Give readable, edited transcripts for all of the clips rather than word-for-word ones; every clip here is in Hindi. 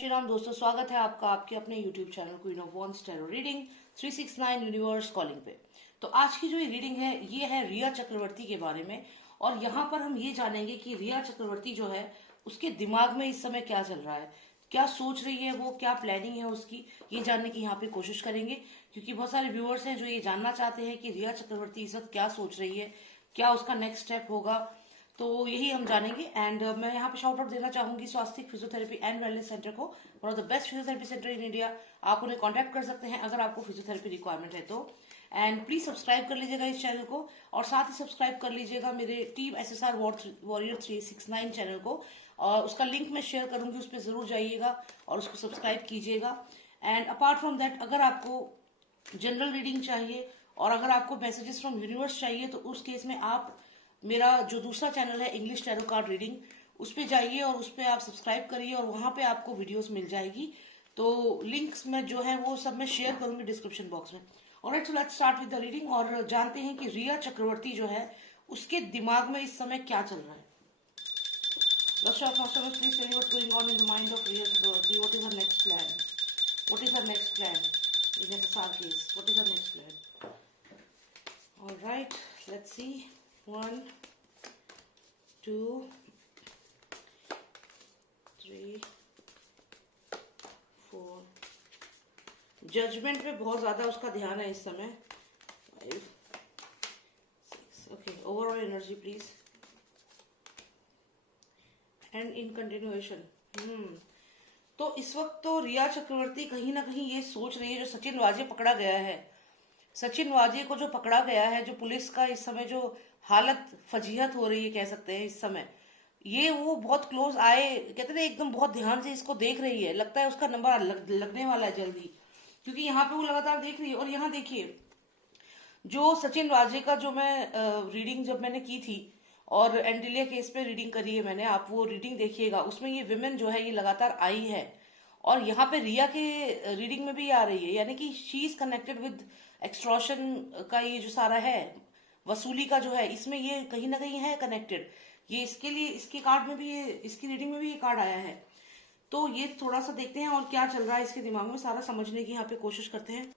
श्री राम दोस्तों, स्वागत है आपका आपके अपने YouTube channel queen of wands tarot reading 369 universe calling पे। तो आज की जो ये रीडिंग है ये है रिया चक्रवर्ती के बारे में। और यहाँ पर हम ये जानेंगे कि रिया चक्रवर्ती जो है उसके दिमाग में इस समय क्या चल रहा है, क्या सोच रही है वो, क्या प्लानिंग है उसकी, ये जानने की यहाँ पे कोशिश करेंगे। क्योंकि बहुत सारे व्यूअर्स हैं जो ये जानना चाहते हैं कि रिया चक्रवर्ती इस वक्त क्या सोच रही है, क्या उसका नेक्स्ट स्टेप होगा। तो यही हम जानेंगे। एंड मैं यहाँ पे शाउट आउट देना चाहूंगी स्वास्तिक फिजियोथेरेपी एंड वेलनेस सेंटर को, one of the best physiotherapy centre in India. आप उन्हें कांटेक्ट कर सकते हैं अगर आपको फिजियोथेरेपी रिक्वायरमेंट है तो। एंड प्लीज सब्सक्राइब कर लीजिएगा इस चैनल को, और साथ ही सब्सक्राइब कर लीजिएगा मेरे टीम SSR वॉरियर 369 चैनल को। और उसका लिंक मैं शेयर करूंगी, उस पर जरूर जाइएगा और उसको सब्सक्राइब कीजिएगा। एंड अपार्ट फ्रॉम दैट, अगर आपको जनरल रीडिंग चाहिए और अगर आपको मैसेजेस फ्रॉम यूनिवर्स चाहिए तो उस केस में आप मेरा जो दूसरा चैनल है इंग्लिश टैरो कार्ड रीडिंग, उस पे जाइए और उस पे आप सब्सक्राइब करिए और वहां पे आपको वीडियोस मिल जाएगी। तो लिंक्स में जो है वो सब मैं शेयर करूंगी डिस्क्रिप्शन बॉक्स में। Alright, so let's start with the reading और जानते हैं कि रिया चक्रवर्ती जो है उसके दिमाग में इस समय क्या चल रहा है। Please tell me what's going on in the mind of Riya Chakravarti. What is her next plan? What is her next plan in SSR case? What is her next plan? All right, let's see. 1, 2, 3, 4. Judgement पे बहुत ज्यादा उसका ध्यान है इस समय। 5, 6. Okay, overall energy please. And in continuation. तो इस वक्त तो रिया चक्रवर्ती कहीं ना कहीं ये सोच रही है, जो सचिन वाजे पकड़ा गया है, सचिन वाजे को जो पकड़ा गया है, जो पुलिस का इस समय जो हालत फजीहत हो रही है कह सकते हैं इस समय, ये वो बहुत क्लोज आए, कहते हैं एकदम बहुत ध्यान से इसको देख रही है। लगता है उसका नंबर लगने वाला है जल्दी, क्योंकि यहाँ पे वो लगातार देख रही है। और यहाँ देखिए, जो सचिन वाजे का जो मैं रीडिंग जब मैंने की थी और एंडिलिया केस पे रीडिंग करी है मैंने, आप वो रीडिंग देखिएगा, उसमें ये विमेन जो है ये लगातार आई है। और यहाँ पे रिया के रीडिंग में भी आ रही है, यानी कि she is connected with extortion का ये जो सारा है, वसूली का जो है, इसमें ये कहीं ना कहीं है कनेक्टेड। ये इसके लिए इसके कार्ड में भी ये, इसकी रीडिंग में भी ये कार्ड आया है। तो ये थोड़ा सा देखते हैं और क्या चल रहा है इसके दिमाग में, सारा समझने की यहाँ पे कोशिश करते हैं।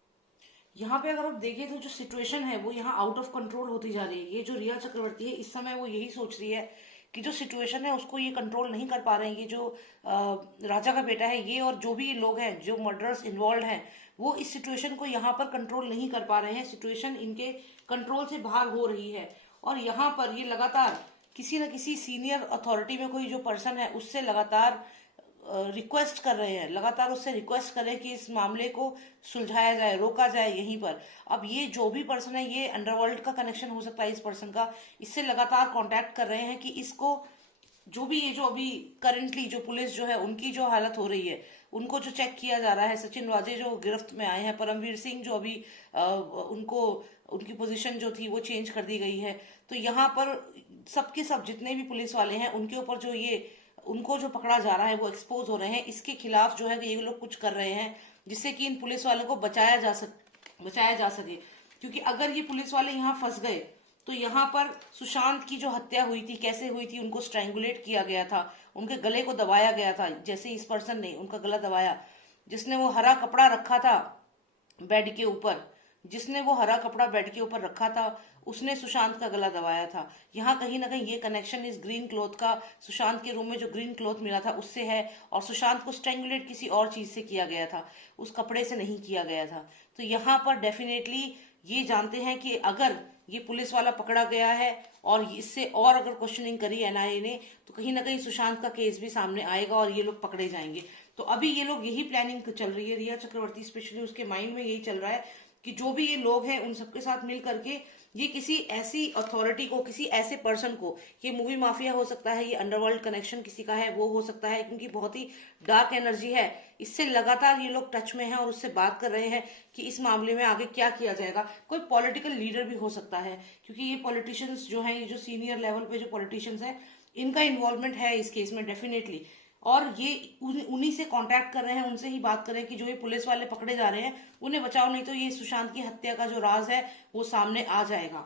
यहाँ पे अगर आप देखें तो जो सिचुएशन है वो यहाँ आउट ऑफ कंट्रोल होती जा रही है। ये जो रिया चक्रवर्ती है इस समय वो यही सोच रही है कि जो सिचुएशन है उसको ये कंट्रोल नहीं कर पा रहे हैं। ये जो राजा का बेटा है ये और जो भी ये लोग हैं जो मर्डर्स इन्वॉल्व हैं, वो इस सिचुएशन को यहाँ पर कंट्रोल नहीं कर पा रहे हैं। सिचुएशन इनके कंट्रोल से बाहर हो रही है। और यहाँ पर ये लगातार किसी न किसी सीनियर अथॉरिटी में कोई जो पर्सन है उससे लगातार रिक्वेस्ट कर रहे हैं, लगातार उससे रिक्वेस्ट करें कि इस मामले को सुलझाया जाए, रोका जाए यहीं पर। अब ये जो भी पर्सन है, ये अंडरवर्ल्ड का कनेक्शन हो सकता है इस पर्सन का, इससे लगातार कांटेक्ट कर रहे हैं कि इसको जो भी, ये जो अभी करंटली जो पुलिस जो है उनकी जो हालत हो रही है, उनको जो चेक किया जा रहा है। सचिन वाजे जो गिरफ्त में आए हैं, परमवीर सिंह जो अभी उनको उनकी पोजीशन जो थी वो चेंज कर दी गई है। तो यहाँ पर सबके सब जितने भी पुलिस वाले हैं उनके ऊपर जो ये उनको जो पकड़ा जा रहा है वो एक्सपोज हो रहे हैं। इसके खिलाफ जो है ये लोग कुछ कर रहे हैं जिससे कि इन पुलिस वालों को बचाया जा सके। क्योंकि अगर ये पुलिस वाले यहाँ फंस गए तो यहाँ पर सुशांत की जो हत्या हुई थी, कैसे हुई थी, उनको स्ट्रैंगुलेट किया गया था, उनके गले को दबाया गया था। जैसे इस पर्सन ने उनका गला दबाया, जिसने वो हरा कपड़ा रखा था बेड के ऊपर, जिसने वो हरा कपड़ा बेड के ऊपर रखा था, उसने सुशांत का गला दबाया था। यहाँ कहीं ना कहीं ये कनेक्शन इस ग्रीन क्लॉथ का, सुशांत के रूम में जो ग्रीन क्लॉथ मिला था उससे है। और सुशांत को स्ट्रैंगुलेट किसी और चीज से किया गया था, उस कपड़े से नहीं किया गया था। तो यहाँ पर डेफिनेटली ये जानते हैं कि अगर ये पुलिस वाला पकड़ा गया है और इससे और अगर क्वेश्चनिंग करी NIA ने, तो कहीं ना कहीं सुशांत का केस भी सामने आएगा और ये लोग पकड़े जाएंगे। तो अभी ये लोग यही प्लानिंग चल रही है, रिया चक्रवर्ती स्पेशली उसके माइंड में यही चल रहा है कि जो भी ये लोग हैं उन सबके साथ मिल करके ये किसी ऐसी अथॉरिटी को, किसी ऐसे पर्सन को, ये मूवी माफिया हो सकता है, ये अंडरवर्ल्ड कनेक्शन किसी का है वो हो सकता है, क्योंकि बहुत ही डार्क एनर्जी है, इससे लगातार ये लोग टच में हैं और उससे बात कर रहे हैं कि इस मामले में आगे क्या किया जाएगा। कोई पॉलिटिकल लीडर भी हो सकता है, क्योंकि ये पॉलिटिशियंस जो हैं, ये जो सीनियर लेवल पे जो पॉलिटिशियंस हैं, इनका इन्वॉल्वमेंट है इस केस में डेफिनेटली। और ये उन्हीं से कांटेक्ट कर रहे हैं, उनसे ही बात कर रहे हैं कि जो ये पुलिस वाले पकड़े जा रहे हैं उन्हें बचाओ, नहीं तो ये सुशांत की हत्या का जो राज है वो सामने आ जाएगा।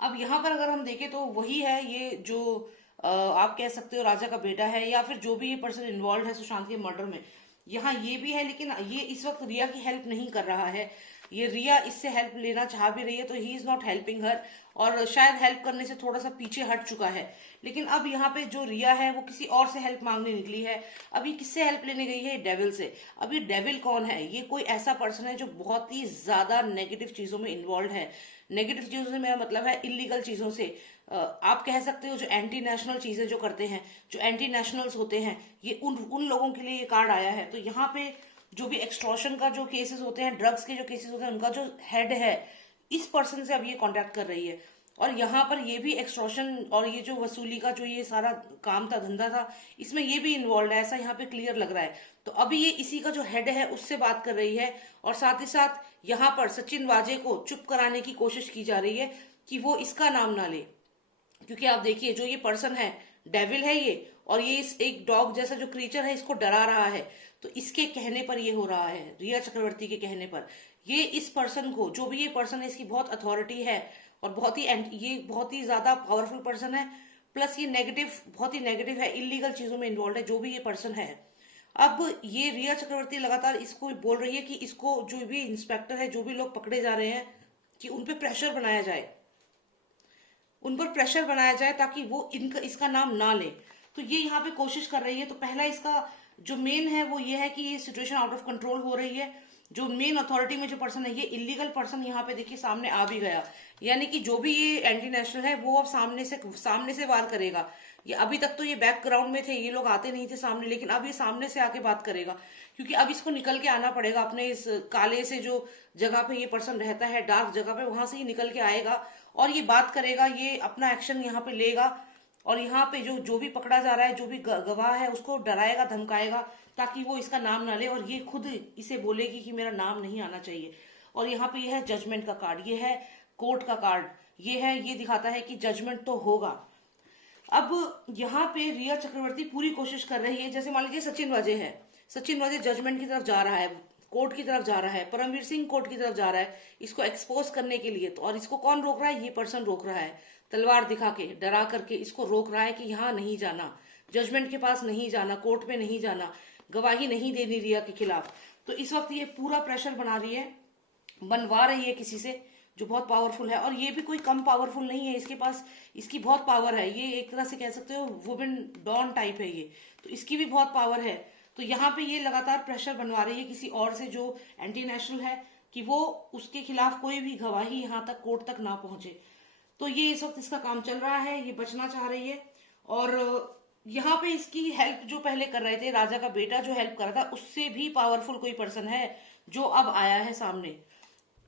अब यहाँ पर अगर हम देखें तो वही है, ये जो आप कह सकते हो राजा का बेटा है, या फिर जो भी ये पर्सन इन्वॉल्व है सुशांत के मर्डर में, यहाँ ये भी है। लेकिन ये इस वक्त रिया की हेल्प नहीं कर रहा है। ये रिया इससे हेल्प लेना चाह भी रही है तो he is not helping her, और शायद हेल्प करने से थोड़ा सा पीछे हट चुका है। लेकिन अब यहाँ पे जो रिया है वो किसी और से हेल्प मांगने निकली है। अब ये किससे हेल्प लेने गई है? डेविल से। अब ये डेविल कौन है? ये कोई ऐसा पर्सन है जो बहुत ही ज्यादा नेगेटिव चीजों में इन्वॉल्व है। नेगेटिव चीजों से मेरा मतलब है इलीगल चीजों से। आप कह सकते हो जो एंटी नेशनल चीजें जो करते हैं, जो एंटी नेशनल्स होते हैं, ये उन लोगों के लिए ये कार्ड आया है। तो यहाँ पे जो भी एक्सटॉर्शन का जो केसेस होते हैं, ड्रग्स के जो केसेस होते हैं, उनका जो हेड है इस पर्सन से अब ये कांटेक्ट कर रही है। और यहाँ पर ये भी एक्सटॉर्शन और ये जो वसूली का जो ये सारा काम था, धंधा था, इसमें ये भी इन्वॉल्व है, ऐसा यहाँ पे क्लियर लग रहा है। तो अभी ये इसी का जो हेड है उससे बात कर रही है, और साथ ही साथ यहाँ पर सचिन वाजे को चुप कराने की कोशिश की जा रही है कि वो इसका नाम ना ले। क्योंकि आप देखिए जो ये पर्सन है, डेविल है ये, और ये इस एक डॉग जैसा जो क्रीचर है इसको डरा रहा है। तो इसके कहने पर ये हो रहा है, रिया चक्रवर्ती के कहने पर। ये इस पर्सन को, जो भी ये पर्सन है, इसकी बहुत अथॉरिटी है और ये बहुत ही ज्यादा पावरफुल पर्सन है। प्लस ये नेगेटिव, बहुत ही नेगेटिव है, इलीगल चीजों में इन्वॉल्व है जो भी ये पर्सन है। अब ये रिया चक्रवर्ती लगातार इसको बोल रही है कि इसको, जो भी इंस्पेक्टर है, जो भी लोग पकड़े जा रहे हैं, कि उन पे प्रेशर बनाया जाए, उन पर प्रेशर बनाया जाए ताकि वो इसका नाम ना ले। तो ये यहाँ पे कोशिश कर रही है। तो पहला इसका जो मेन है वो ये है कि ये सिचुएशन आउट ऑफ कंट्रोल हो रही है। जो मेन अथॉरिटी में जो पर्सन है, ये इलीगल पर्सन यहाँ पे देखिए सामने आ भी गया। यानी कि जो भी ये एंटी नेशनल है वो अब सामने से वार करेगा। ये अभी तक तो ये बैकग्राउंड में थे, ये लोग आते नहीं थे सामने, लेकिन अब ये सामने से आके बात करेगा। क्योंकि अब इसको निकल के आना पड़ेगा अपने इस काले से जो जगह पे ये पर्सन रहता है, डार्क जगह पे, वहां से ही निकल के आएगा और ये बात करेगा, ये अपना एक्शन यहाँ पे लेगा। और यहाँ पे जो भी पकड़ा जा रहा है, जो भी गवाह है, उसको डराएगा, धमकाएगा, ताकि वो इसका नाम ना ले, और ये खुद इसे बोलेगी कि मेरा नाम नहीं आना चाहिए। और यहाँ पे ये है जजमेंट का कार्ड, ये है कोर्ट का कार्ड, ये है, ये दिखाता है कि जजमेंट तो होगा। अब यहाँ पे रिया चक्रवर्ती पूरी कोशिश कर रही है, जैसे मान लीजिए सचिन वाजे है, सचिन वाजे जजमेंट की तरफ जा रहा है, कोर्ट की तरफ जा रहा है, परमवीर सिंह कोर्ट की तरफ जा रहा है इसको एक्सपोज करने के लिए। तो और इसको कौन रोक रहा है? ये पर्सन रोक रहा है, तलवार दिखा के, डरा करके इसको रोक रहा है कि यहाँ नहीं जाना, जजमेंट के पास नहीं जाना, कोर्ट में नहीं जाना, गवाही नहीं देनी रिया के खिलाफ। तो इस वक्त ये पूरा प्रेशर बना रही है, बनवा रही है किसी से जो बहुत पावरफुल है। और ये भी कोई कम पावरफुल नहीं है, इसके पास, इसकी बहुत पावर है। ये एक तरह से कह सकते हो वुमेन डॉन टाइप है ये, तो इसकी भी बहुत पावर है। तो यहाँ पे ये लगातार प्रेशर बनवा रही है किसी और से जो एंटी नेशनल है, कि वो उसके खिलाफ कोई भी गवाही यहाँ तक कोर्ट तक ना पहुंचे। तो ये इस वक्त इसका काम चल रहा है, ये बचना चाह रही है। और यहाँ पे इसकी हेल्प जो पहले कर रहे थे, राजा का बेटा जो हेल्प कर रहा था, उससे भी पावरफुल कोई पर्सन है जो अब आया है सामने।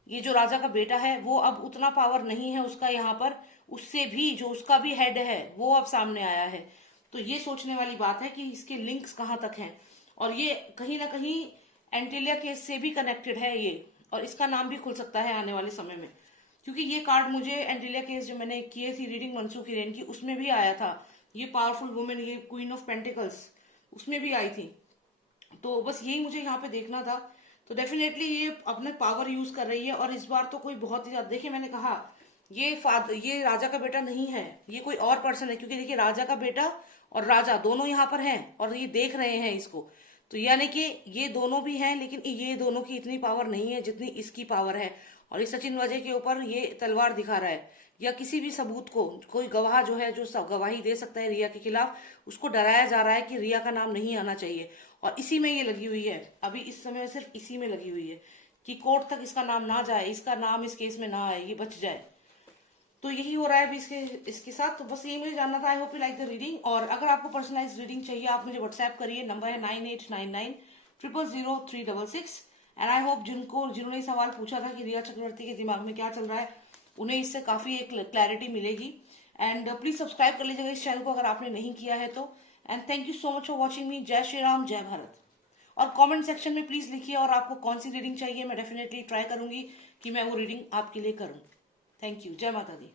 ये जो राजा का बेटा है वो अब उतना पावर नहीं है उसका यहाँ पर, उससे भी जो उसका भी हेड है वो अब सामने आया है। तो ये सोचने वाली बात है कि इसके लिंक्स कहाँ तक हैं, और ये कहीं ना कहीं एंटिलिया केस से भी कनेक्टेड है ये, और इसका नाम भी खुल सकता है आने वाले समय में। क्योंकि ये कार्ड मुझे एंटिलिया केस जो मैंने किए थी रीडिंग मनसू हिरेन की, उसमें भी आया था ये पावरफुल वुमेन, ये क्वीन ऑफ पेंटिकल्स, उसमें भी आई थी। तो बस यही मुझे यहाँ पे देखना था। तो डेफिनेटली ये अपने पावर यूज कर रही है, और इस बार तो कोई बहुत ही ज्यादा, देखिए मैंने कहा ये राजा का बेटा नहीं है, ये कोई और पर्सन है। क्योंकि देखिए राजा का बेटा और राजा दोनों यहाँ पर हैं और ये देख रहे हैं इसको। तो यानी कि ये दोनों भी हैं, लेकिन ये दोनों की इतनी पावर नहीं है जितनी इसकी पावर है। और इस सचिन वाजे के ऊपर ये तलवार दिखा रहा है, या किसी भी सबूत को, कोई गवाह जो है, जो गवाही दे सकता है रिया के खिलाफ, उसको डराया जा रहा है कि रिया का नाम नहीं आना चाहिए। और इसी में ये लगी हुई है, अभी इस समय सिर्फ इसी में लगी हुई है कि कोर्ट तक इसका नाम ना जाए, इसका नाम इस केस में ना आए, ये बच जाए। तो यही हो रहा है अभी इसके साथ। तो बस यही मुझे जानना था। I hope you like the reading. और अगर आपको पर्सनलाइज रीडिंग चाहिए, आप मुझे व्हाट्सएप करिए, नंबर है 9899000366। एंड आई होप जिन्होंने सवाल पूछा था कि रिया चक्रवर्ती के दिमाग में क्या चल रहा है, उन्हें इससे काफी एक क्लैरिटी मिलेगी। एंड प्लीज सब्सक्राइब कर लीजिएगा इस चैनल को अगर आपने नहीं किया है तो। And thank you so much for watching मी। जय श्री राम, जय भारत। और कमेंट सेक्शन में प्लीज लिखिए और आपको कौन सी रीडिंग चाहिए, मैं डेफिनेटली ट्राई करूंगी कि मैं वो रीडिंग आपके लिए करूं। Thank you. जय माता दी।